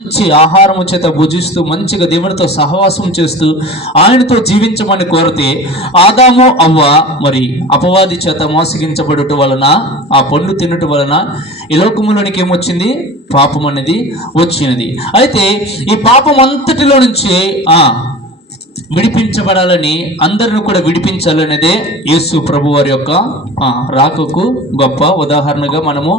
మంచి ఆహారము చేత భుజిస్తూ మంచిగా దేవునితో సహవాసం చేస్తూ ఆయనతో జీవించమని కోరితే ఆదాము అవ్వ మరి అపవాది చేత మోసగించబడుట వలన ఆ పండు తినట వలన ఈ లోకములోనికి ఏమొచ్చింది? పాపం అనేది వచ్చినది. అయితే ఈ పాపం అంతటిలో నుంచి ఆ విడిపించబడాలని అందరిని కూడా విడిపించాలనేదే యేసు ప్రభు వారి యొక్క రాకకు గొప్ప ఉదాహరణగా మనము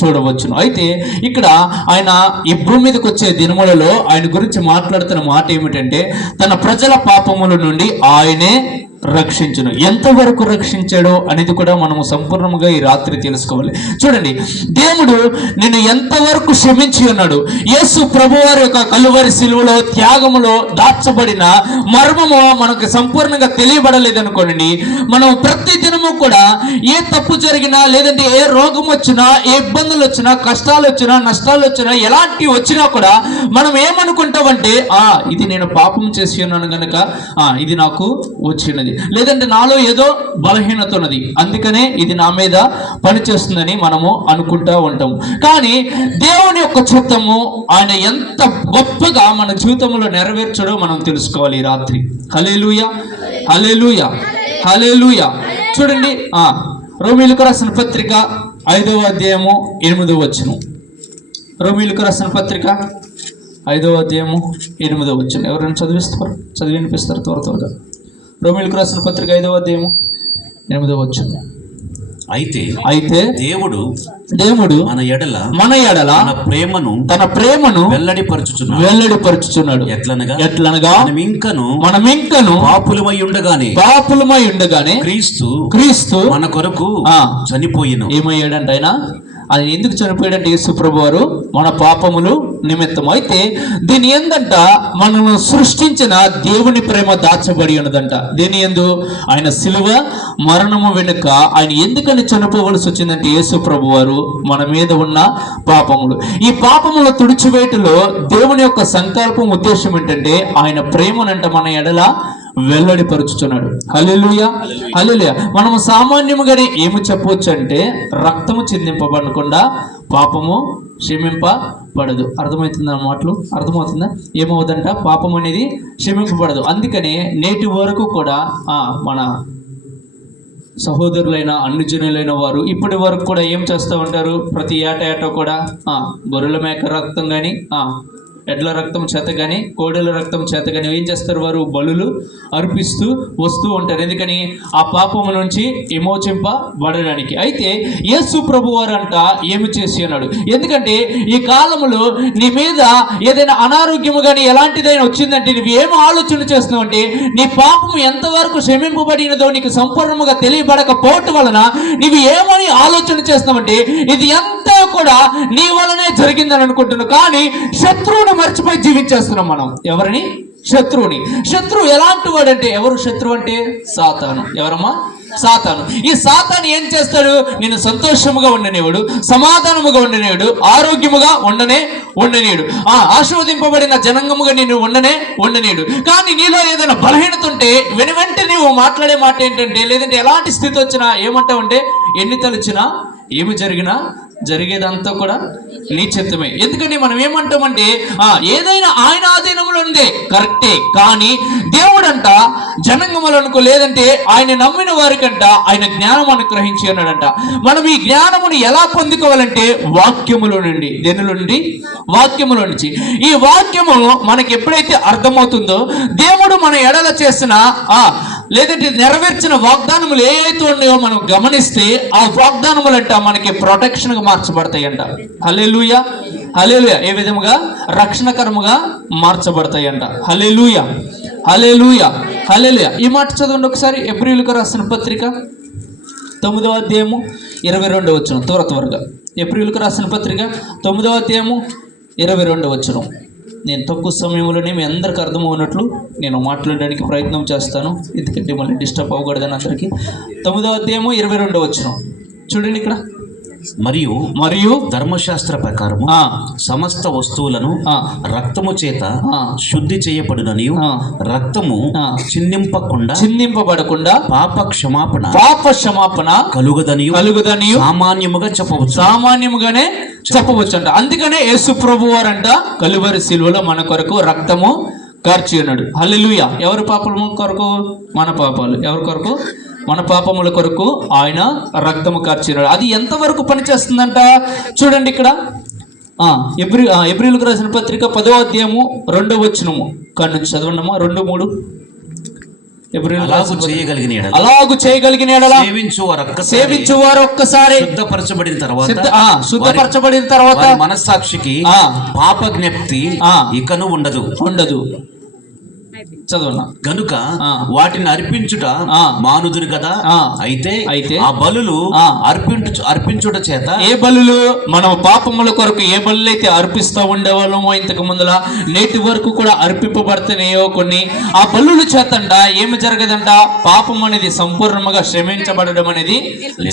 చూడవచ్చును. అయితే ఇక్కడ ఆయన ఈ భూమి మీదకి వచ్చే దినములలో ఆయన గురించి మాట్లాడుతున్న మాట ఏమిటంటే తన ప్రజల పాపముల నుండి ఆయనే రక్షించును. ఎంతవరకు రక్షించాడో అనేది కూడా మనము సంపూర్ణంగా ఈ రాత్రి తెలుసుకోవాలి. చూడండి దేవుడు నిన్ను ఎంతవరకు క్షమించి ఉన్నాడు? యేసు ప్రభువారి యొక్క కలువరి శిలువలో త్యాగములో దాచబడిన మర్మము మనకు సంపూర్ణంగా తెలియబడలేదు అనుకోండి మనం ప్రతి దినము కూడా ఏ తప్పు జరిగినా లేదంటే ఏ రోగం వచ్చినా ఏ ఇబ్బందులు వచ్చినా కష్టాలు వచ్చినా నష్టాలు వచ్చినా ఎలాంటి వచ్చినా కూడా మనం ఏమనుకుంటామంటే ఆ ఇది నేను పాపం చేసి ఉన్నాను గనక ఆ ఇది నాకు వచ్చినది. లేదంటే నాలో ఏదో బలహీనత ఉన్నది. అందుకనే ఇది నా మీద పనిచేస్తుందని మనము అనుకుంటా ఉంటాం. కానీ దేవుని యొక్క చిత్తము ఆయన ఎంత గొప్పగా మన జీవితంలో నెరవేర్చడో మనం తెలుసుకోవాలి ఈ రాత్రి. హలేలుయ హలేలుయ హలేలుయ చూడండి ఆ రోమిలకు రాసిన పత్రిక ఐదవ అధ్యాయము ఎనిమిదవ వచ్చును రోమిలకు రాసిన పత్రిక ఐదవ అధ్యాయము ఎనిమిదవ వచ్చును ఎవరైనా చదివిస్తారు? చదివి వినిపిస్తారు? త్వర త్వరగా. రోమిలకు రాసిన పత్రిక ఐదవ అధ్యాయము ఎనిమిదవ వచ్చును అయితే అయితే దేవుడు దేవుడు మన ఎడల మన ఎడల మన ప్రేమను తన ప్రేమను వెల్లడిపరచుచున్నాడు. వెల్లడిపరుచుచున్నాడు. ఎట్లనగా? ఎట్లనగా? మనం ఇంకను మనం ఇంకను పాపులమై ఉండగానే పాపులమై ఉండగానే క్రీస్తు క్రీస్తు మన కొరకు ఆ. చనిపోయిను. ఏమయ్యాడంట ఆయన ఆయన ఎందుకు చనిపోయాడంటే యేసు ప్రభు వారు మన పాపములు నిమిత్తం అయితే దీని ఏందంట మనము సృష్టించిన దేవుని ప్రేమ దాచబడి ఉన్నదంట. దీని ఎందు? ఆయన సిలువ మరణము వెనుక ఆయన ఎందుకని చనిపోవలసి వచ్చిందంటే యేసు ప్రభు వారు మన మీద ఉన్న పాపములు. ఈ పాపముల తుడిచివేటలో దేవుని యొక్క సంకల్పం ఉద్దేశం ఏంటంటే ఆయన ప్రేమనంట మన ఎడల వెల్లడిపరుచుచున్నాడు. హల్లెలూయ హల్లెలూయ. మనము సామాన్యముగానే ఏమి చెప్పవచ్చు అంటే రక్తము చిందింపబడకుండా పాపము క్షమింపబడదు. అర్థమవుతుందా మాటలు? అర్థమవుతుందా? ఏమవుతుందంట? పాపం అనేది క్షమింపబడదు. అందుకనే నేటి వరకు కూడా ఆ, మన సహోదరులైన అన్నిజనులైన వారు ఇప్పటి వరకు కూడా ఏం చేస్తూ ఉంటారు? ప్రతి ఏట ఏటా కూడా ఆ, గొర్రెల మేక రక్తం కానీ ఎడ్ల రక్తం చేత కానీ కోడెల రక్తం చేత కానీ ఏం చేస్తారు వారు? బలులు అర్పిస్తూ వస్తూ ఉంటారు. ఎందుకని? ఆ పాపము నుంచి విమోచింపబడడానికి అయితే యేసు ప్రభు వారు అంట ఏమి చేసి అన్నాడు? ఎందుకంటే ఈ కాలంలో నీ మీద ఏదైనా అనారోగ్యము కానీ ఎలాంటిదైనా వచ్చిందంటే నువ్వు ఏం ఆలోచన చేస్తున్నావు అంటే నీ పాపము ఎంతవరకు క్షమింపబడినదో నీకు సంపూర్ణముగా తెలియబడకపోవటం వలన నీవు ఏమని ఆలోచన చేస్తున్నావంటే ఇది ఎంత కూడా నీ వలనే జరిగిందని అనుకుంటున్నావు కానీ శత్రువును మర్చిపోయి జీవించేస్తున్నాం మనం. ఎవరిని? శత్రువుని. శత్రువు ఎలాంటి వాడంటే ఎవరు శత్రువు అంటే? సాతాను. ఎవరమ్మా? సాతాను. ఈ సాతాను ఏం చేస్తాడు? నేను సంతోషముగా ఉండనేవాడు సమాధానముగా ఉండనేవాడు ఆరోగ్యముగా ఉండనే ఉండనీయుడు ఆ ఆశీర్వదింపబడిన జనంగముగా నేను ఉండనే ఉండనీయుడు కానీ నీలో ఏదైనా బలహీనత ఉంటే వెను వెంటనే నువ్వు మాట్లాడే మాట ఏంటంటే లేదంటే ఎలాంటి స్థితి వచ్చినా ఏమంటావంటే ఎన్ని తలచినా ఏమి జరిగినా జరిగేదంతా కూడా నీ చిత్తమే ఎందుకంటే మనం ఏమంటామంటే ఆ ఏదైనా ఆయన ఆధీనంలో ఉందే కరెక్టే కానీ దేవుడంట జనంగములనుకో లేదంటే ఆయన నమ్మిన వారికంట ఆయన జ్ఞానం అనుగ్రహించి ఉన్నాడంట. మనం ఈ జ్ఞానమును ఎలా పొందుకోవాలంటే వాక్యములో నుండి దేనిలో నుండి? వాక్యములో నుంచి. ఈ వాక్యము మనకి ఎప్పుడైతే అర్థమవుతుందో దేవుడు మన ఎడల చేసిన ఆ లేదంటే నెరవేర్చిన వాగ్దానములు ఏ అయితే ఉన్నాయో మనం గమనిస్తే ఆ వాగ్దానములంట మనకి ప్రొటెక్షన్గా మార్చబడతాయంట. హలేలుయ హలేలుయ ఏ విధముగా? రక్షణకరముగా మార్చబడతాయంట. హలేలుయ హలేలుయ హలేలుయ ఈ మాట చదవండి ఒకసారి. ఏప్రిల్కు రాసిన పత్రిక తొమ్మిదవ అధ్యాయము ఇరవై రెండు వచ్చిన త్వర త్వరగా. ఏప్రిల్కు రాసిన పత్రిక తొమ్మిదవ అధ్యాయము ఇరవై రెండవ వచ్చిన నేను తక్కువ సమయంలోనే మీ అందరికీ అర్థమవునట్లు నేను మాట్లాడడానికి ప్రయత్నం చేస్తాను. ఎందుకంటే మళ్ళీ డిస్టర్బ్ అవ్వకూడదని అందరికీ. తొమ్మిదవ అధ్యాయము ఇరవై రెండవ వచ్చిన చూడండి ఇక్కడ. మరియు మరియు ధర్మశాస్త్ర ప్రకారము ఆ, సమస్త వస్తువులను రక్తము చేత. శుద్ధి చేయబడునని. రక్తము. చిందింపకుండా చిందింపబడకుండా పాప క్షమాపణ పాప క్షమాపణ కలుగదని కలుగుదని సామాన్యముగా చెప్పవచ్చు సామాన్యముగానే చెప్పవచ్చు అంట అందుకనే యేసు ప్రభు వారంట కలువరి శిలువలో మన కొరకు రక్తము కార్చి ఉన్నాడు. హల్లెలూయ. ఎవరి పాపము కొరకు? మన పాపాలు. ఎవరి కొరకు? మన పాపముల కొరకు ఆయన రక్తము కార్చినాడు అది ఎంతవరకు పనిచేస్తుందంట? చూడండి ఇక్కడ. ఆ, ఎబ్రి ఎబ్రిలకు రాసిన పత్రిక పదో అధ్యాయము రెండో వచ్చినము కాడి నుంచి చదవండమ్మా. రెండు మూడు. అలాగు. చేయగలిగిన అలాగు చేయగలిగిన ఎడల సేవించు వారు ఒక్కసారి. శుద్ధపరచబడిన తర్వాత శుద్ధపరచబడిన తర్వాత మనస్సాక్షికి ఆ. పాప జ్ఞప్తి ఆ. ఇకను ఉండదు. ఉండదు. Maybe. చదవన్నా గనుక. వాటిని అర్పించుట. మానుదురు కదా. అయితే అయితే ఆ బలులు. అర్పించు అర్పించుట చేత ఏ బలులు మనం పాపముల కొరకు ఏ బలులు అయితే అర్పిస్తూ ఉండేవాళ్ళమో ఇంతకు ముందుల నేటి వరకు కూడా అర్పింపబడుతున్నాయో కొన్ని ఆ బలుల చేతంట ఏమి జరగదంట పాపం అనేది సంపూర్ణంగా శ్రమించబడడం అనేది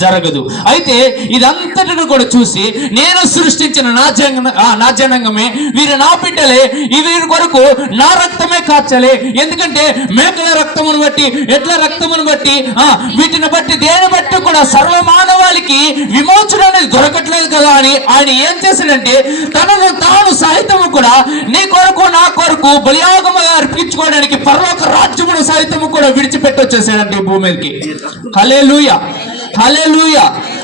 జరగదు అయితే ఇదంతటిని కూడా చూసి నేను సృష్టించిన నా ఆ, నా జనాంగమే వీరు నా బిడ్డలే వీరి కొరకు నా రక్తమే కార్చాలి ఎందుకంటే మేకల రక్తమును బట్టి ఎడ్ల రక్తమును బట్టి ఆ, వీటిని బట్టి దేని బట్టి కూడా సర్వ మానవాళికి విమోచన అనేది దొరకట్లేదు కదా అని ఆయన ఏం చేశాడంటే తనను తాను సహితము కూడా నీ కొరకు నా కొరకు బలియాగముగా అర్పించుకోవడానికి పర్లోక రాజ్యమును సహితము కూడా విడిచిపెట్టి వచ్చేసాడండి ఈ భూమి మీదకి. హలే లూయ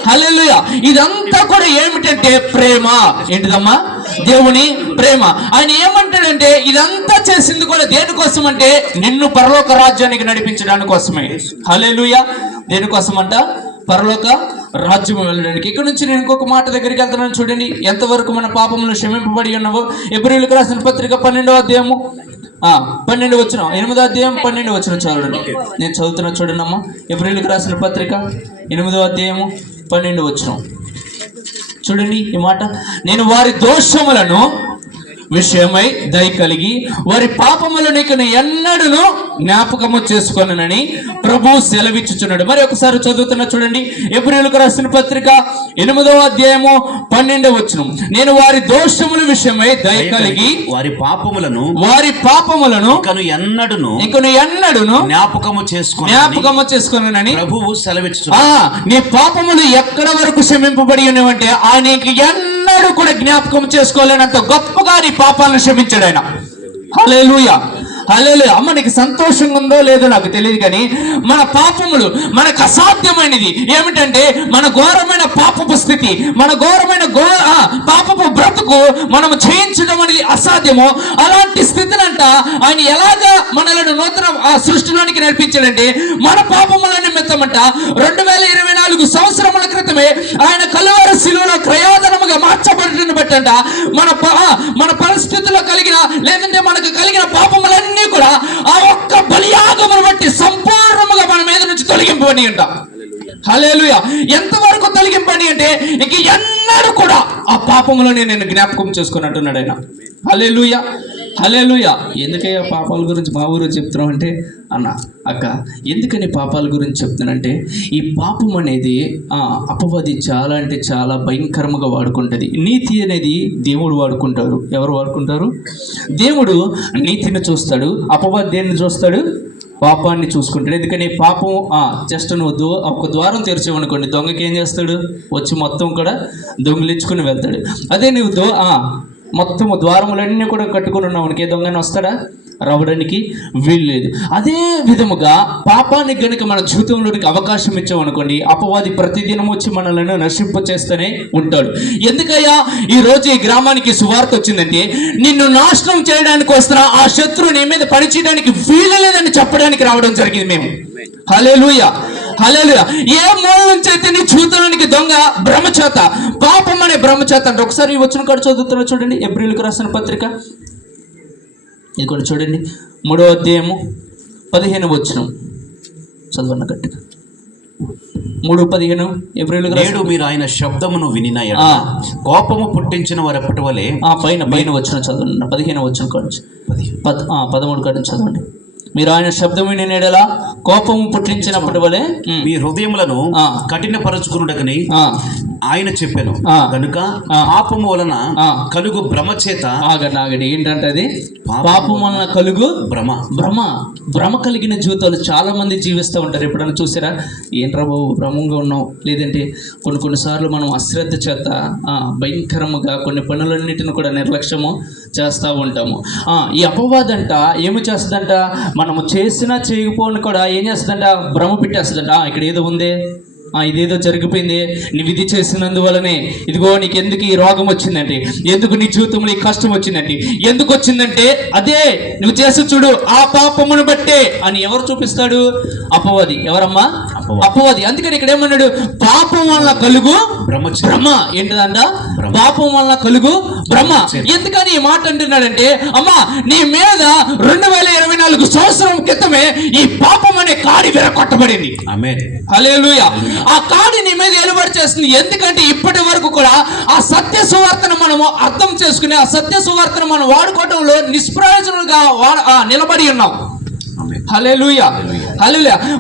హలే లూయ ఇదంతా కూడా ఏమిటంటే ప్రేమ. ఏంటిదమ్మా? దేవుని ప్రేమ. ఆయన ఏమంటాడంటే ఇదంతా చేసింది కూడా దేనికోసం అంటే నిన్ను పరలోక రాజ్యానికి నడిపించడానికి కోసమే హలెలుయ దేనికోసం అంట పరలోక రాజ్యం వెళ్ళడానికి. ఇక్కడ నుంచి నేను ఇంకొక మాట దగ్గరికి వెళ్తున్నాను చూడండి. ఎంతవరకు మన పాపములు క్షమింపబడి ఉన్నావో. ఎబ్రిల్కి రాసిన పత్రిక పన్నెండవ అధ్యాయము. ఆ, పన్నెండు వచ్చిన. ఎనిమిదో అధ్యాయం పన్నెండు వచ్చిన. చూడండి నేను చదువుతున్నా చూడండి అమ్మా ఎబ్రిల్కి రాసిన పత్రిక ఎనిమిదో అధ్యాయము పన్నెండు వచ్చిన చూడండి ఈ మాట. నేను వారి దోషములను విషయమై దయ కలిగి వారి పాపములను ఇక ఎన్నడూను జ్ఞాపకము చేసుకొనని ప్రభు సెలవిచ్చుచున్నాడు. మరి ఒకసారి చదువుతున్నా చూడండి. ఎబ్రిలకు రాసిన పత్రిక ఎనిమిదవ అధ్యాయము పన్నెండవ వచ్చును నేను వారి దోషముల విషయమై దయ కలిగి వారి పాపములను వారి పాపములను ఇకను ఎన్నడును ఇంకను ఎన్నడూను జ్ఞాపకము చేసుకుని జ్ఞాపకము చేసుకొనని ప్రభువు సెలవిచ్చు ఆ నీ పాపములు ఎక్కడ వరకు క్షమింపబడి ఉన్నవంటే ఆయనకి ఎన్నడూ కూడా జ్ఞాపకం చేసుకోలేనంత గొప్పగా నీ పాపాలను క్షమించాడు ఆయన. హల్లెలూయా. అల్లెలు అమ్మ నీకు సంతోషంగా ఉందో లేదో నాకు తెలియదు కానీ మన పాపములు మనకు అసాధ్యమైనది ఏమిటంటే మన ఘోరమైన పాపపు స్థితి మన ఘోరమైన ఘో పాపపు బ్రతుకు మనము చేయించడం అనేది అసాధ్యము? అలాంటి స్థితినంట ఆయన ఎలాగా మనలను నూతన ఆ సృష్టిలోనికి నడిపించాడంటే మన పాపముల నిమిత్తమంట రెండు వేల ఇరవై నాలుగు సంవత్సరముల క్రితమే ఆయన కలువర శిలువలో క్రయోధనముగా మార్చబడిన బట్టంట మన మన పరిస్థితుల్లో కలిగిన లేదంటే మనకు కలిగిన పాపములన్నీ కూడా ఆ ఒక్క బలియాగమును బట్టి సంపూర్ణముగా మన మీద నుంచి తొలగింపని అంట. హలేలుయ ఎంతవరకు తొలగింపని అంటే ఇక ఎన్నడూ కూడా ఆ పాపంలోనే నేను జ్ఞాపకం చేసుకున్నట్టున్నాడు ఆయన. హలేలుయ హలేలుయ ఎందుకయ్యా పాపాల గురించి మా ఊరు చెప్తున్నావు అంటే అన్న అక్క ఎందుకని పాపాల గురించి చెప్తున్నానంటే ఈ పాపం అనేది అపవాది చాలా అంటే చాలా భయంకరంగా వాడుకుంటుంది. నీతి అనేది దేవుడు వాడుకుంటారు ఎవరు వాడుకుంటారు? దేవుడు నీతిని చూస్తాడు అపవాది దేన్ని చూస్తాడు? పాపాన్ని చూసుకుంటాడు. ఎందుకని పాపం జస్ట్ నువ్వు ఒక ద్వారం తెరిచావనుకోండి దొంగకి ఏం చేస్తాడు? వచ్చి మొత్తం కూడా దొంగిలించుకుని వెళ్తాడు. అదే నువ్వు దో ఆ, మొత్తం ద్వారములన్నీ కూడా కట్టుకుని ఉన్నావు. ఏ దొంగని వస్తాడా? రావడానికి వీలు లేదు అదే విధముగా పాపానికి గనుక మన జీవితంలోనికి అవకాశం ఇచ్చామనుకోండి అపవాది ప్రతిదినం వచ్చి మనల్ని నశింప చేస్తూనే ఉంటాడు. ఎందుకయ్యా? ఈ రోజు ఈ గ్రామానికి సువార్త వచ్చిందంటే నిన్ను నాశనం చేయడానికి వస్తున్న ఆ శత్రువు నీ మీద పనిచేయడానికి వీలు లేదని చెప్పడానికి రావడం జరిగింది మేము. హలేలుయ హలేలుయ ఏ మూల నుంచి అయితే నీ జీవితంలోనికి దొంగ బ్రహ్మచేత పాపం అనే బ్రహ్మచేత అంటే ఒకసారి వచ్చిన కాడ చదువుతున్నా చూడండి. ఏప్రిల్కి రాసిన పత్రిక. ఇది కూడా చూడండి. మూడో అధ్యాయము పదిహేను వచ్చిన చదవన్న గట్టిగా. మూడు పదిహేను ఏప్రిల్కి నేడు రాసిన మీరు ఆయన శబ్దమును వినిన ఎడల. ఆ. కోపము పుట్టించిన వారు ఎప్పటి వలె ఆ పైన పైన వచ్చిన చదవండి. పదిహేను వచ్చిన కాడ పదమూడు కాడ చదవండి. మీరు ఆయన శబ్దం వినేలా కోపం పుట్టించినప్పటి వలె మీ హృదయములను ఆ. ఆయన చెప్పాను. ఆ. కనుక ఆ. పాపము వలన. కలుగు భ్రమ చేత ఆగండి ఆగండి ఏంటంటే అది పాపం. పాపం వలన కలుగు భ్రమ. భ్రమ. భ్రమ కలిగిన జీవితాలు చాలా మంది జీవిస్తూ ఉంటారు. ఎప్పుడైనా చూసారా? ఏంట్రా బాబు భ్రమంగా ఉన్నాం లేదంటే కొన్ని కొన్నిసార్లు మనం అశ్రద్ధ చేత ఆ, భయంకరముగా కొన్ని పనులన్నిటిని కూడా నిర్లక్ష్యము చేస్తూ ఉంటాము. ఆ, ఈ అపవాదంట ఏమి చేస్తుందంట? మనము చేసినా చేయకపోయినా కూడా ఏం చేస్తుందంట? భ్రమ పెట్టేస్తుందంట. "ఆ, ఇక్కడ ఏదో ఉంది. ఇదేదో జరిగిపోయింది. నువ్వు ఇది చేసినందువలనే ఇదిగో నీకు ఎందుకు ఈ రోగం వచ్చిందంటే? ఎందుకు నీ జీవితంలో ఈ కష్టం వచ్చిందంటే? ఎందుకు వచ్చిందంటే అదే నువ్వు చేసి చూడు ఆ పాపమును బట్టే అని ఎవరు చూపిస్తాడు? అపవాది. ఎవరమ్మా? అపవాది. అందుకని ఇక్కడ ఏమన్నాడు? పాపం వల్ల కలుగు భ్రమ భ్రమ ఏంటిదంట. పాపం వల్ల కలుగు చేత. ఎందుకని ఈ మాట అంటున్నాడంటే అమ్మా నీ మీద రెండు వేల ఇరవై నాలుగు సంవత్సరం క్రితమే ఈ పాపం అనే కాడి విరగొట్టబడింది. ఆ కాడి నీ మీద ఎలుబడి చేస్తుంది. ఎందుకంటే ఇప్పటి వరకు కూడా ఆ సత్య సువార్తను మనము అర్థం చేసుకుని ఆ సత్య సువార్తను మనం వాడుకోవడంలో నిష్ప్రయోజనంగా నిలబడి ఉన్నాం.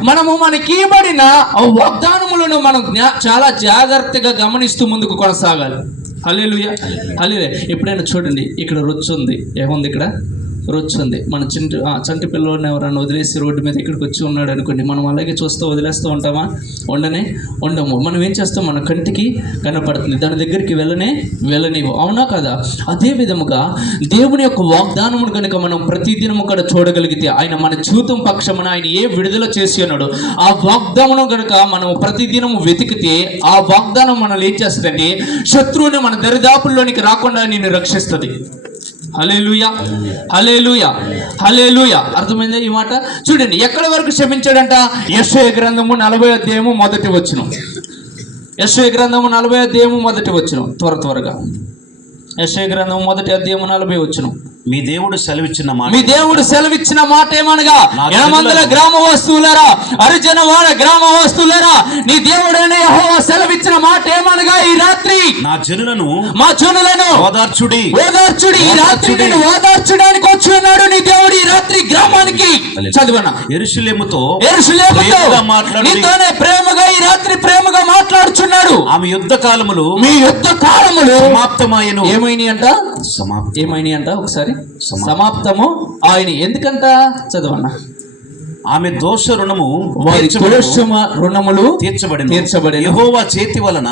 మనము మనకి ఇవ్వబడిన ఆ వాగ్దానములను మనం చాలా జాగ్రత్తగా గమనిస్తూ ముందుకు కొనసాగాలి. హల్లెలూయా. హల్లెలూయా. ఎప్పుడైనా చూడండి ఇక్కడ రొచ్చు ఉంది. ఏముంది ఇక్కడ? రొచ్చు మన చంటి ఆ, చంటి పిల్లల్ని ఎవరైనా వదిలేసి రోడ్డు మీద ఇక్కడికి వచ్చి ఉన్నాడు అనుకోండి మనం అలాగే చూస్తూ వదిలేస్తూ ఉంటామా? ఉండనే ఉండము. మనం ఏం చేస్తాం? మన కంటికి కనపడుతుంది. దాని దగ్గరికి వెళ్ళనే వెళ్ళనివ్వు. అవునా కదా? అదే విధముగా దేవుని యొక్క వాగ్దానమును కనుక మనం ప్రతిదినము కూడా చూడగలిగితే ఆయన మన జీవితం పక్షమున ఆయన ఏ విడుదల చేసి ఉన్నాడు ఆ వాగ్దానం కనుక మనం ప్రతిదినము వెతికితే ఆ వాగ్దానం మనల్ని ఏం చేస్తుందంటే శత్రువుని మన దరిదాపుల్లోనికి రాకుండా నిన్ను రక్షిస్తుంది. హలేలుయా హలేలుయా హలేలుయా అర్థమైందా ఈ మాట? చూడండి ఎక్కడి వరకు క్షమించాడంట? యశ్వ గ్రంథము నలభై అధ్యాయము మొదటి వచ్చును యశ్వ గ్రంథము నలభై అధ్యాయము మొదటి వచ్చును త్వర త్వరగా. యశ్వ గ్రంథము మొదటి అధ్యాయము నలభై వచ్చును మీ దేవుడు సెలవిచ్చిన మాట మీ దేవుడు సెలవిచ్చిన మాట ఏమనగా? ఎనమందల గ్రామ వస్తువులరా? అరిజన వాడ గ్రామ వస్తువులరా? నీ దేవుడైన యెహోవా సెలవిచ్చిన మాట ఏమనగా ఈ రాత్రి? నా జనులను మా జనులను ఓదార్చుడి. ఓదార్చుడి. ఈ రాత్రి. నేను ఓదార్చడానికి చదివన? ఎరుసలేముతో. నీతోనే ప్రేమగా ఈ రాత్రి ప్రేమగా మాట్లాడుచున్నాడు. ఆమె యుద్ధ కాలములు మీ యుద్ధ కాలములు సమాప్తమాయను. ఏమైనాయి అంట? సమాప్తం ఏమైనాయి అంట ఒకసారి? సమాప్తం. సమాప్తము ఆయన. ఎందుకంట? చదవన్న. ఆమె దోష రుణము వారి. దోషమ రుణములు తీర్చబడెను తీర్చబడెను. యెహోవా చేతి వలన.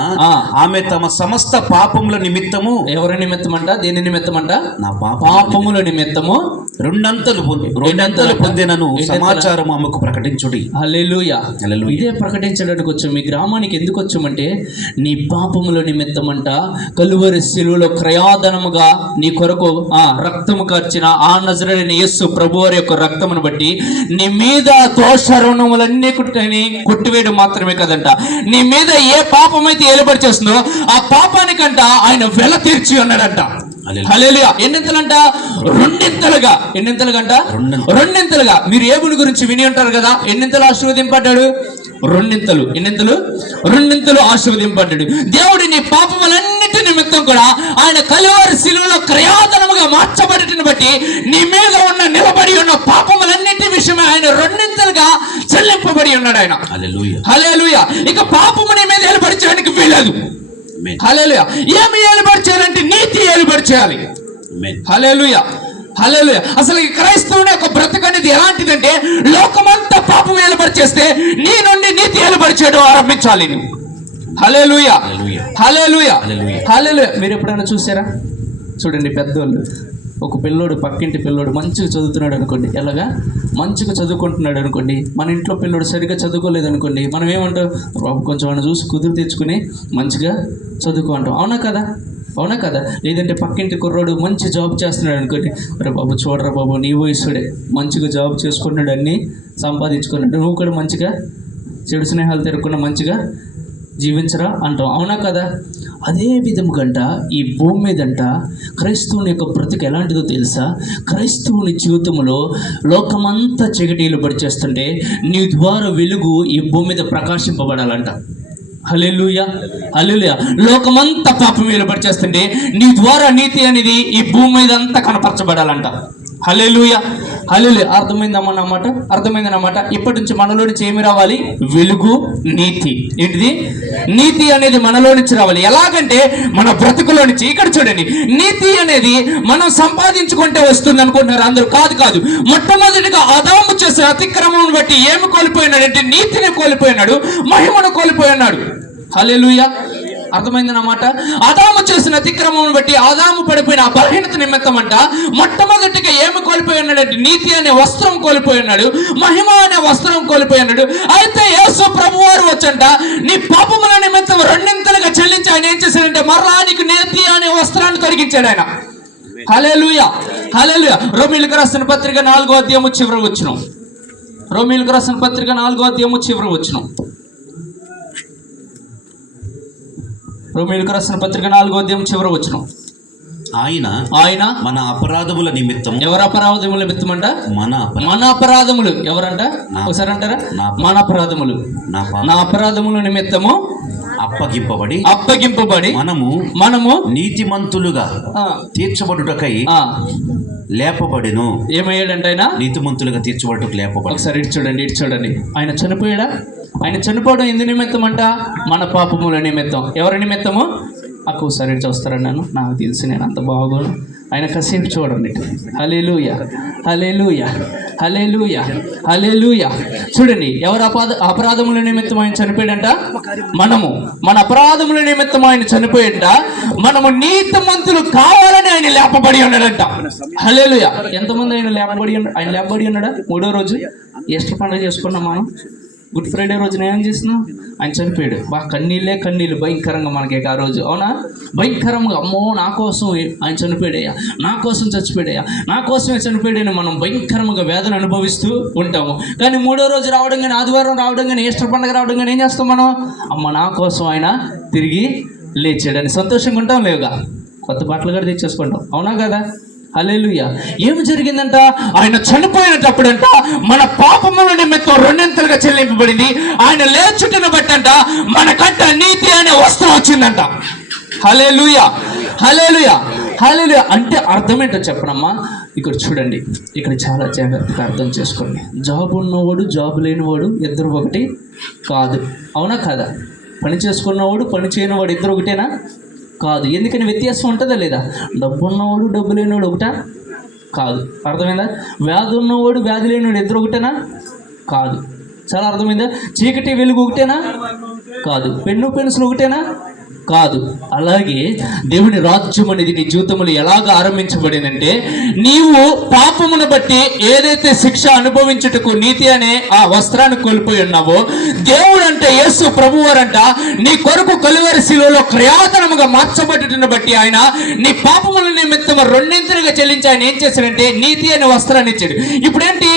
ఆమె తమ సమస్త పాపముల నిమిత్తము ఎవరి నిమిత్తం అంట దేని నిమిత్తం అంట నా పాప పాపముల నిమిత్తము రెండంతలు పొంది- రెండంతలు పొందినను. సమాచారం ఆమెకు ప్రకటించుడి హల్లెలూయా. ఇదే ప్రకటించడానికి వచ్చాం మీ గ్రామానికి ఎందుకు వచ్చామంటే నీ పాపముల నిమిత్తం అంట కలువరి శిలువలో క్రయాదనముగా నీ కొరకు ఆ రక్తము కార్చిన ఆ నజరైన యేసు ప్రభువారి యొక్క రక్తమును బట్టి నీ మీద దోష రుణములన్నీ కుట్టని కొట్టివేయడం మాత్రమే కదంట. నీ మీద ఏ పాపం అయితే ఏలుబడి చేస్తుందో ఆ పాపానికంట ఆయన వెల తీర్చి ఉన్నాడంట. ఎన్నింతలంట? రెండింతలుగా. ఎన్నింతలుగంట? రెండింతలు. రెండింతలుగా. మీరు ఏబుని గురించి విని ఉంటారు కదా? ఎన్నింతలు ఆశీర్వదింపడ్డాడు రెండింతలు. ఎన్నింతలు? రెండింతలు ఆశీర్వదింపడ్డాడు దేవుడి నీ పాపములన్నిటి నిమిత్తం కూడా ఆయన కలువారి శిలువలో క్రయాదనముగా మార్చబడటను బట్టి నీ మీద ఉన్న నిలబడి ఉన్న పాపములన్నిటి విషయమే ఆయన రెండింతలుగా చెల్లింపబడి ఉన్నాడు ఆయన. హలేలుయ ఇక పాపము నీ మీద ఏలుబడి చేయడానికి వీలేదు. హలేలుయ ఏమి ఏలుబడి చేయాలంటే నీతి ఏలుబడి చేయాలి. హలేలుయ హలేలుయ అసలు ఈ క్రైస్తవుని యొక్క బ్రతుకు అనేది ఎలాంటిదంటే లోకమంతా పాపం ఏలుబడి చేస్తే నీ నుండి నీతి ఏలుబడి చేయడం ఆరంభించాలి. నువ్వు మీరు ఎప్పుడైనా చూసారా? చూడండి పెద్దోళ్ళు. ఒక పిల్లోడు పక్కింటి పిల్లోడు మంచిగా చదువుతున్నాడు అనుకోండి. ఎలాగా? మంచిగా చదువుకుంటున్నాడు అనుకోండి. మన ఇంట్లో పిల్లోడు సరిగ్గా చదువుకోలేదు అనుకోండి. మనం ఏమంటాం? బాబు కొంచెం ఆయన చూసి కుదురు తెచ్చుకుని మంచిగా చదువుకో అంటాం. అవునా కదా? అవునా కదా? లేదంటే పక్కింటి కుర్రోడు మంచి జాబ్ చేస్తున్నాడు అనుకోండి. అరే బాబు చూడరా బాబు నీ వయసుడే మంచిగా జాబ్ చేసుకున్నాడు అన్నీ సంపాదించుకున్నాడు. నువ్వు కూడా మంచిగా చెడు స్నేహాలు తిరగకుండా మంచిగా జీవించరా? అంటాం. అవునా కదా? అదే విధముగంట ఈ భూమి మీదంట క్రైస్తవుని యొక్క బ్రతుకు ఎలాంటిదో తెలుసా? క్రైస్తవుని జీవితంలో లోకమంతా చీకటీలు పడి చేస్తుంటే నీ ద్వారా వెలుగు ఈ భూమి మీద ప్రకాశింపబడాలంట. హల్లెలూయ హల్లెలూయ. లోకమంతా పాపం వెలుబడి చేస్తుంటే నీ ద్వారా నీతి అనేది ఈ భూమి మీద అంతా కనపరచబడాలంట. హల్లెలూయ. హల్లెలూయ. అర్థమైందమ్మ అన్నమాట అర్థమైందన్నమాట ఇప్పటి నుంచి మనలో నుంచి ఏమి రావాలి? వెలుగు నీతి. ఏంటిది? నీతి అనేది మనలో నుంచి రావాలి. ఎలాగంటే మన బ్రతుకులో నుంచి ఇక్కడ చూడండి నీతి అనేది మనం సంపాదించుకుంటే వస్తుంది అనుకుంటున్నారు అందరూ. కాదు కాదు. మొట్టమొదటిగా అదాము చేసిన అతిక్రమం బట్టి ఏమి కోల్పోయినాడంటే నీతిని కోల్పోయినాడు మహిమను కోల్పోయినాడు. హల్లెలూయ. అర్థమైందన్నమాట ఆదాము చేసిన అతిక్రమం బట్టి ఆదాము పడిపోయిన బలహీనత నిమిత్తం అంట మొట్టమొదటిగా ఏమి కోల్పోయి నీతి అనే వస్త్రం కోల్పోయి ఉన్నాడు మహిమ అనే వస్త్రం కోల్పోయి ఉన్నాడు. అయితే యేసు ప్రభు వారు వచ్చంట నీ పాపముల నిమిత్తం రెండింతలుగా చెల్లించి ఆయన ఏం చేశాడంటే మరలా నీకు నీతి అనే వస్త్రాన్ని తొలగించాడు ఆయన. హలేలుయ హలేలుయ రోమిలకు రాసిన పత్రిక నాలుగో అధ్యాయము చివరి వచ్చిన రోమిలకు రాసిన పత్రిక నాలుగో అధ్యాయము చివరి వచ్చిన రోమిలకు రాసిన పత్రిక నాలుగో అధ్యాయం చివరి వచ్చినాం ఆయన ఆయన మన అపరాధముల నిమిత్తం ఎవరు అపరాధములు నిమిత్తమంట? మన అపరా మన అపరాధములు. ఎవరంట? ఒకసారి అంటారా? నా- మన అపరాధములు. నా అపరాధముల నిమిత్తము అప్పగింపబడి అప్పగింపబడి మనము మనము నీతిమంతులుగా ఆ, తీర్చబడుటకై లేపబడిను. ఏమయ్యాడంట ఆయన? నీతిమంతులుగా తీర్చబడుటకు లేపబడి ఒకసారి ఇటు చూడండి ఇటు చూడండి. ఆయన చనిపోయాడా? ఆయన చనిపోవడం ఎందు నిమిత్తం అంట మన పాపముల నిమిత్తం. ఎవరి నిమిత్తము? అక్క ఒకసారి చూస్తారన్నాను. నాకు తెలిసి నేను అంత బాగోను. ఆయన కాసేపు చూడండి. హలేలుయ హలేలుయ హలేలుయ హలేలుయ చూడండి ఎవరు అపాద అపరాధముల నిమిత్తం ఆయన చనిపోయాడంట? మనము. మన అపరాధముల నిమిత్తం ఆయన చనిపోయాడంట. మనము నీతిమంతులు కావాలని ఆయన లేపబడి ఉన్నాడంట. హలేలుయ ఎంతమంది ఆయన లేపబడి ఆయన లేపబడి ఉన్నాడా? మూడో రోజు? ఎస్టర్ పండుగ చేసుకున్నాం మనం గుడ్ ఫ్రైడే రోజున ఏం చేసినాం ఆయన చనిపోయాడు. బా కన్నీళ్ళే కన్నీళ్ళు. భయంకరంగా మనకి ఆ రోజు. అవునా? భయంకరంగా. అమ్మో నా కోసం ఆయన చనిపోయాడయ్యా. నా కోసం చచ్చిపోయాడయ్యా. నా కోసమే చనిపోయాడని మనం భయంకరంగా వేదన అనుభవిస్తూ ఉంటాము. కానీ మూడో రోజు రావడం కానీ ఆదివారం రావడం కానీ ఈస్టర్ పండుగ రావడం కానీ ఏం చేస్తాం మనం? అమ్మ నా కోసం ఆయన తిరిగి లేచాడని సంతోషంగా ఉంటాం లేవుగా? కొత్త బట్టలు కూడా తెచ్చేసుకుంటాం. అవునా కదా? అలెలుయ ఏమి జరిగిందంట? ఆయన చనిపోయినప్పుడంట మన పాపముల నిమిత్తం రెండింతలుగా చెల్లింపబడింది. ఆయన లేచుటను బట్టంట మనకంట నీతి అనే వస్త్రం వచ్చిందంట. హలేలుయ హలేలుయ హలేలుయ అంటే అర్థం ఏంటో చెప్పనమ్మా? ఇక్కడ చూడండి. ఇక్కడ చాలా జాగ్రత్తగా అర్థం చేసుకోండి. జాబ్ ఉన్నవాడు జాబ్ లేనివాడు ఇద్దరు ఒకటి కాదు. అవునా కాదా? పని చేసుకున్నవాడు పని చేయనివాడు ఇద్దరు ఒకటేనా? కాదు. ఎందుకని వ్యత్యాసం ఉంటుందా లేదా? డబ్బు ఉన్నవాడు డబ్బు లేనివాడు ఒకట? కాదు. అర్థమైందా? వ్యాధి ఉన్నవాడు వ్యాధి లేనివాడు ఇద్దరు ఒకటేనా? కాదు. చాలా అర్థమైందా? చీకటి వెలుగు ఒకటేనా? కాదు. పెన్ను పెన్సిల్ ఒకటేనా? కాదు. అలాగే దేవుని రాజ్యం అనేది నీ జీవితంలో ఎలాగ ఆరంభించబడిందంటే నీవు పాపమును బట్టి ఏదైతే శిక్ష అనుభవించుటకు నీతి అనే ఆ వస్త్రాన్ని కోల్పోయి ఉన్నావో దేవుడు అంటే యేసు ప్రభువారంట నీ కొరకు కలువరి శిలువలో క్రయాతనముగా మార్చబడిన బట్టి ఆయన నీ పాపముల నిమిత్తం రెండింతలుగా చెల్లించి ఆయన ఏం చేశాడంటే నీతి అనే వస్త్రాన్ని ఇచ్చాడు. ఇప్పుడు ఏంటి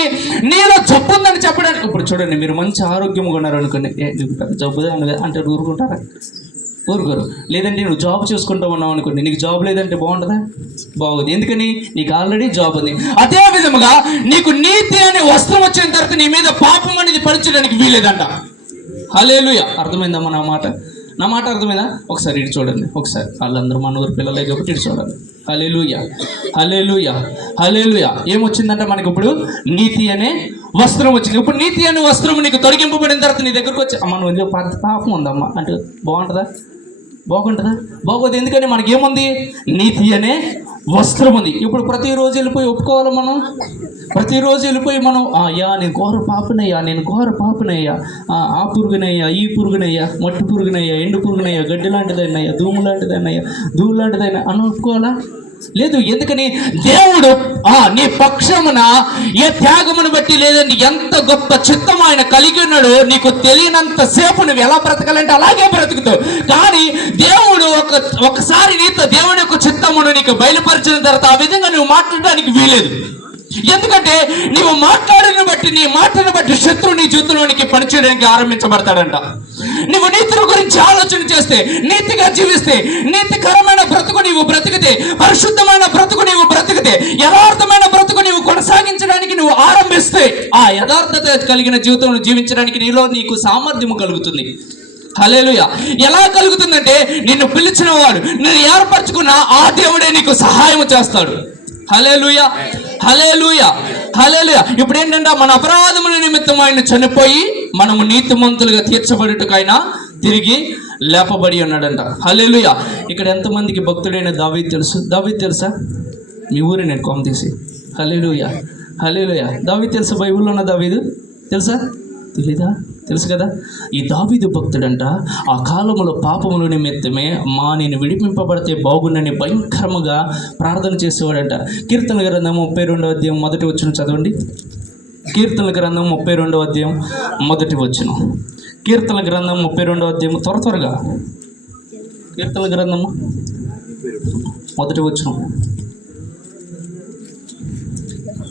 నీలో జబ్బు ఉందని చెప్పడానికి ఇప్పుడు చూడండి మీరు మంచి ఆరోగ్యంగా ఉన్నారనుకోండి. అనుకోండి ఏ అంటే ఊరుకుంటారా? ఊరుకోరు. లేదంటే నువ్వు జాబ్ చేసుకుంటూ ఉన్నావు అనుకోండి నీకు జాబ్ లేదంటే బాగుంటుందా బాగుంది. ఎందుకని? నీకు ఆల్రెడీ జాబ్ ఉంది. అదే విధముగా నీకు నీతి అనే వస్త్రం వచ్చిన తర్వాత నీ మీద పాపం అనేది పరచడానికి వీలేదంట హలేలుయ అర్థమైందమ్మా నా మాట? నా మాట అర్థమైందా? ఒకసారి ఇటు చూడండి. ఒకసారి. వాళ్ళందరూ మన ఊరు పిల్లలే కాబట్టి ఇటు చూడండి. హలేలుయ హలేలుయ హలేలుయ ఏమొచ్చిందంటే మనకి ఇప్పుడు? నీతి అనే వస్త్రం వచ్చింది. ఇప్పుడు నీతి అనే వస్త్రం నీకు తొలగింపబడిన తర్వాత నీ దగ్గరకు వచ్చి అమ్మ నువ్వు పాపం ఉందమ్మా? అంటే బాగుంటుందా? బాగుంటుందా? బాగోదు ఎందుకని మనకి ఏముంది నీతి అనే వస్త్రం ఉంది ఇప్పుడు ప్రతిరోజు వెళ్ళిపోయి ఒప్పుకోవాలి మనం? ప్రతిరోజు వెళ్ళిపోయి మనం "ఆ, అయ్యా నేను ఘోర పాపనయ్యా నేను ఘోర పాపనయ్యా. ఆ, పురుగునయ్యా ఈ పురుగునయ్యా మట్టి పురుగునయ్యా ఎండు పురుగునయ్యా గడ్డి లాంటిదన్నయ్యా ధూము లాంటిదన్నయ్యా దూము లాంటిదైనా అని ఒప్పుకోవాలా? లేదు ఎందుకని? దేవుడు ఆ నీ పక్షమున ఏ త్యాగమును బట్టి లేదండి ఎంత గొప్ప చిత్తం ఆయన కలిగి ఉన్నాడో నీకు తెలియనంత సేపు నువ్వు ఎలా బ్రతకాలంటే అలాగే బ్రతుకుతావు. కానీ దేవుడు ఒక ఒకసారి నీతో దేవుని యొక్క చిత్తమును నీకు బయలుపరిచిన తర్వాత ఆ విధంగా నువ్వు మాట్లాడడానికి వీలేదు. ఎందుకంటే నీవు మాట్లాడిన బట్టి నీ మాటను బట్టి శత్రువు నీ జీవితంలోనికి పనిచేయడానికి ఆరంభించబడతాడంట. నువ్వు నీతిని గురించి ఆలోచన చేస్తే నీతిగా జీవిస్తే నీతికరమైన బ్రతుకు నీవు బ్రతికితే పరిశుద్ధమైన బ్రతుకు నీవు బ్రతికితే యథార్థమైన బ్రతుకు నీవు కొనసాగించడానికి నువ్వు ఆరంభిస్తే ఆ యథార్థత కలిగిన జీవితం జీవించడానికి నీలో నీకు సామర్థ్యం కలుగుతుంది. హలేలుయ ఎలా కలుగుతుందంటే నిన్ను పిలిచిన వాడు నేను ఏర్పరచుకున్న ఆ దేవుడే నీకు సహాయం చేస్తాడు. హలేలుయ హలేలుయ హలేలుయ ఇప్పుడు ఏంటంటే మన అపరాధముల నిమిత్తం ఆయన చనిపోయి మనము నీతిమంతులుగా తీర్చబడుటకైనా తిరిగి లేపబడి ఉన్నాడంట. హలేలుయ ఇక్కడ ఎంతమందికి భక్తుడైన దావీ తెలుసు? దావీ తెలుసా? మీ ఊరి నేను కొమ్మ తీసి. హలేలుయ హలేలుయ దావీ తెలుసా బైబుల్లో ఉన్న దావీదు? తెలుసా? తెలీదా? తెలుసు కదా? ఈ దావీదు భక్తుడంట ఆ కాలంలో పాపముల నిమిత్తమే మా నేను విడిపింపబడితే బాగుండని భయంకరముగా ప్రార్థన చేసేవాడంట. కీర్తన గ్రంథం ముప్పై రెండో అధ్యాయం మొదటి వచ్చిన చదవండి. కీర్తన గ్రంథం ముప్పై రెండో అధ్యాయం మొదటి వచ్చిన కీర్తన గ్రంథం ముప్పై రెండో అధ్యాయం త్వర త్వరగా. కీర్తన గ్రంథము మొదటి వచ్చిన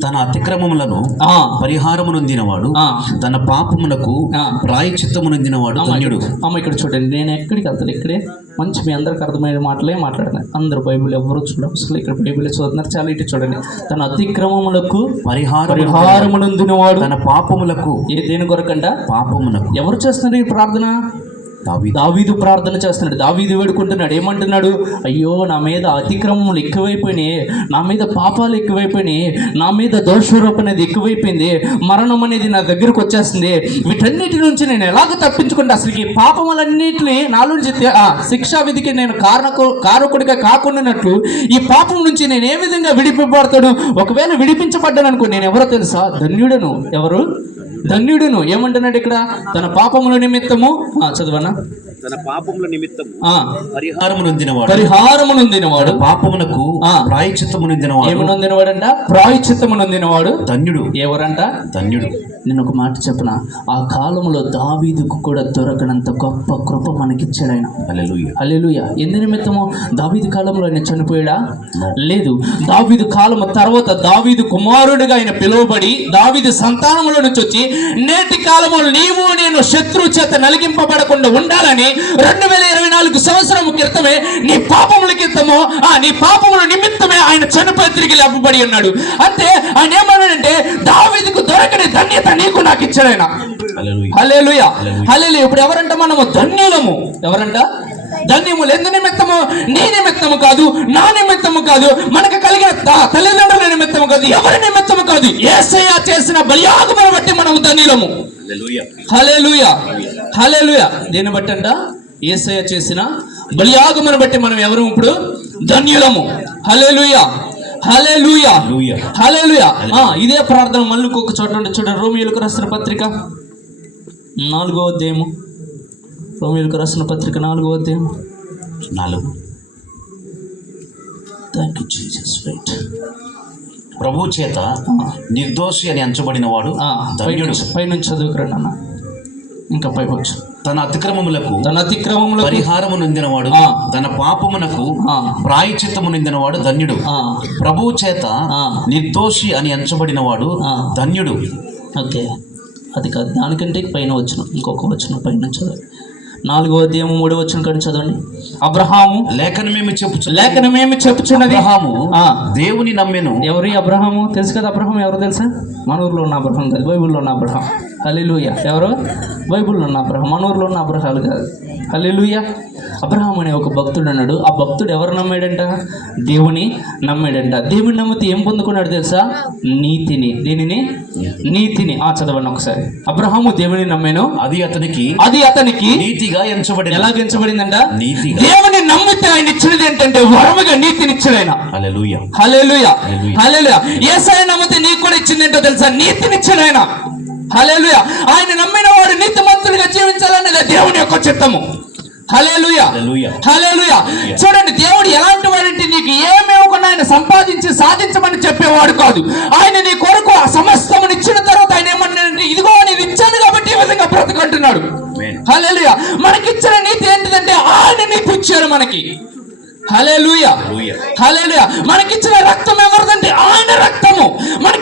తన అతిక్రమములను ఆ, పరిహారము నొందినవాడు ఆ. తన పాపమునకు ఆ. ప్రాయచిత్తము నొందినవాడు అమ్మ ధన్యుడు. ఇక్కడ- అమ్మ ఇక్కడ చూడండి. నేను ఎక్కడికి వెళ్తాను? ఇక్కడే. మంచి మీ అందరికి అర్థమయ్యే మాటలే మాట్లాడుతున్నాను అందరు బైబిల్ ఎవరు చూడడం అసలు ఇక్కడ బైబిల్ చదువుతున్నారు. చాలా ఇటు చూడండి. తన అతిక్రమములకు పరిహారము పరిహారమునందునవాడు తన పాపములకు ఏ దేని కొరకంట పాపమునకు. ఎవరు చేస్తున్నారు ఈ ప్రార్థన? దావీదు దావీదు ప్రార్థన చేస్తున్నాడు. దావీదు వేడుకుంటున్నాడు. ఏమంటున్నాడు? అయ్యో నా మీద అతిక్రమములు ఎక్కువైపోయినాయి. నా మీద పాపాలు ఎక్కువైపోయినాయి. నా మీద దోషరూపం అనేది ఎక్కువైపోయింది. మరణం అనేది నా దగ్గరకు వచ్చేస్తుంది. వీటన్నిటి నుంచి నేను ఎలాగ తప్పించుకుంటే? అసలు ఈ పాపములన్నింటినీ నాలో నుంచి ఆ, శిక్షా విధికి నేను కారణకు కారకుడిగా కాకుండానట్లు ఈ పాపం నుంచి నేను ఏ విధంగా విడిపింపబడతాను ఒకవేళ విడిపించబడ్డాను అనుకో నేను ఎవరో తెలుసా? ధన్యుడను. ఎవరు? ధన్యుడును ఏమంటున్నాడు ఇక్కడ? తన పాపముల నిమిత్తము. ఆ, చదవనా? తన పాపముల నిమిత్తము ఆ, పరిహారము నొందినవాడు పరిహారము నొందినవాడు పాపమునకు ఆ. ప్రాయచిత్తము నొందినవాడు ఏమి నొందినవాడంట ప్రాయచిత్తము నొందినవాడు ధన్యుడు. ఎవరంట? ధన్యుడు. నేను ఒక మాట చెప్పన? ఆ కాలంలో దావీదుకు కూడా దొరకనంత గొప్ప కృప మనకిచ్చాడు ఆయన అల్లెలుయ ఎందు నిమిత్తము దావీదు కాలంలో ఆయన చనిపోయాడా? లేదు. దావీదు కాలము తర్వాత దావీదు కుమారుడిగా ఆయన పిలువబడి దావీదు సంతానములో నుంచి వచ్చి నేటి కాలంలో నీవు నేను శత్రువు చేత నలిగింపబడకుండా ఉండాలని రెండు వేల ఇరవై నాలుగు సంవత్సరం క్రితమే నీ పాపముల క్రితము ఆ నీ పాపముల నిమిత్తమే ఆయన చనిపోయి తిరిగి లేపబడి ఉన్నాడు. అంటే ఆయన ఏమన్నా ఇచ్చాడు ఆయన హల్లెలూయా హల్లెలూయా ఇప్పుడు ఎవరంట మనము? ధన్యులము. ఎవరంట? ధన్యములు ఎందు నిమిత్తము నీ నిమిత్తము కాదు నా నిమిత్తము కాదు మనకు కలిగిన తల్లిదండ్రుల నిమిత్తము కాదు ఎవరి నిమిత్తము కాదు ఏసయ్య చేసిన బలియాగమును బట్టి మనము ధన్యులము. హల్లెలూయా హల్లెలూయా దేన్ని బట్టి అంట? ఏసయ్య చేసిన బలియాగమును బట్టి మనం ఎవరు ఇప్పుడు? ధన్యులము. హల్లెలూయా ఆ, ఇదే ప్రార్థన మళ్ళీ ఇంకొక చోట ఉంటే చూడండి. రోమియోలకు రాసిన పత్రిక నాలుగో అధ్యాయము. రోమియోలకు రాసిన పత్రిక నాలుగో అధ్యాయం. నాలుగు. థ్యాంక్ యూ జీసస్ రైట్ ప్రభు చేత నిర్దోషి అని ఎంచబడిన వాడు ధన్యుడు పైనుంచి పైనుంచి చదువుకురండి అన్న. ఇంకా పై వచ్చు. తన అతిక్రమములకు తన అతిక్రమములకు పరిహారము నొందినవాడు. తన పాపమునకు ఆ. ప్రాయచిత్తము నొందినవాడు ధన్యుడు ఆ, ప్రభువు చేత ఆ. నిర్దోషి అని ఎంచబడినవాడు. ధన్యుడు ఓకే అది కాదు దానికంటే పైన వచ్చిన ఇంకొక వచ్చిన పైన చదవండి నాలుగో అధ్యాయము మూడో వచ్చిన కానీ చదవండి. అబ్రహాము లేఖనమేమి చెప్పుచు లేఖనమేమి చెప్పుచున్నది. అబ్రహాము ఆ. దేవుని నమ్మెను. ఎవరి అబ్రహాము? తెలుసు కదా అబ్రహాం ఎవరు తెలుసా? మన ఊర్లో ఉన్న అబ్రహాం కాదు. బైబిల్లో ఉన్న అబ్రహాం. హలిలుయ ఎవరు? బైబిల్లో ఉన్న అబ్రహాం. మన ఊర్లో ఉన్న అబ్రహాలు కాదు. హలిలుయ అబ్రహాం అనే ఒక భక్తుడు అన్నాడు ఆ భక్తుడు ఎవరు నమ్మాడంట? దేవుని నమ్మాడంట. దేవుని నమ్మితే ఏం పొందుకున్నాడు తెలుసా? నీతిని. దీనిని నీతిని. ఆ చదవండి ఒకసారి. అబ్రహాము దేవుని నమ్మాను. అది అతనికి అది అతనికి నీతిగా ఎంచబడిన ఎలా గెంచబడిందంట నీతిగా. దేవుని నమ్మితే ఆయన ఇచ్చినది ఏంటంటే వరముగా నీతిని ఇచ్చాడు ఆయన హల్లెలూయా. హల్లెలూయా. హల్లెలూయా. యేసయ్య నమ్మితే నీకు కూడా ఇచ్చిందేంటో తెలుసా? నీతినిచ్చాడు ఆయన హల్లెలూయా. ఆయన నమ్మిన వాడు నీతిమంతుడిగా జీవించాలనేది దేవుని యొక్క చిత్తము. చూడండి దేవుడు ఎలాంటి వాడంటే నీకు ఏమి ఇవ్వకుండా ఆయన సంపాదించి సాధించమని చెప్పేవాడు కాదు. ఆయన నీ కొరకు ఆ సమస్తమును ఇచ్చిన తర్వాత ఆయన ఏమన్నాడంటే ఇదిగో నేను ఇచ్చాను కాబట్టి ఈ విధంగా బ్రతకంటున్నాడు. హల్లెలూయా. మనకిచ్చిన నీతి ఏంటిదంటే ఆయన నీతి ఇచ్చాడు మనకి. హల్లెలూయా. హల్లెలూయా. మనకిచ్చిన రక్తం ఎవరిదంటే ఆయన రక్తము.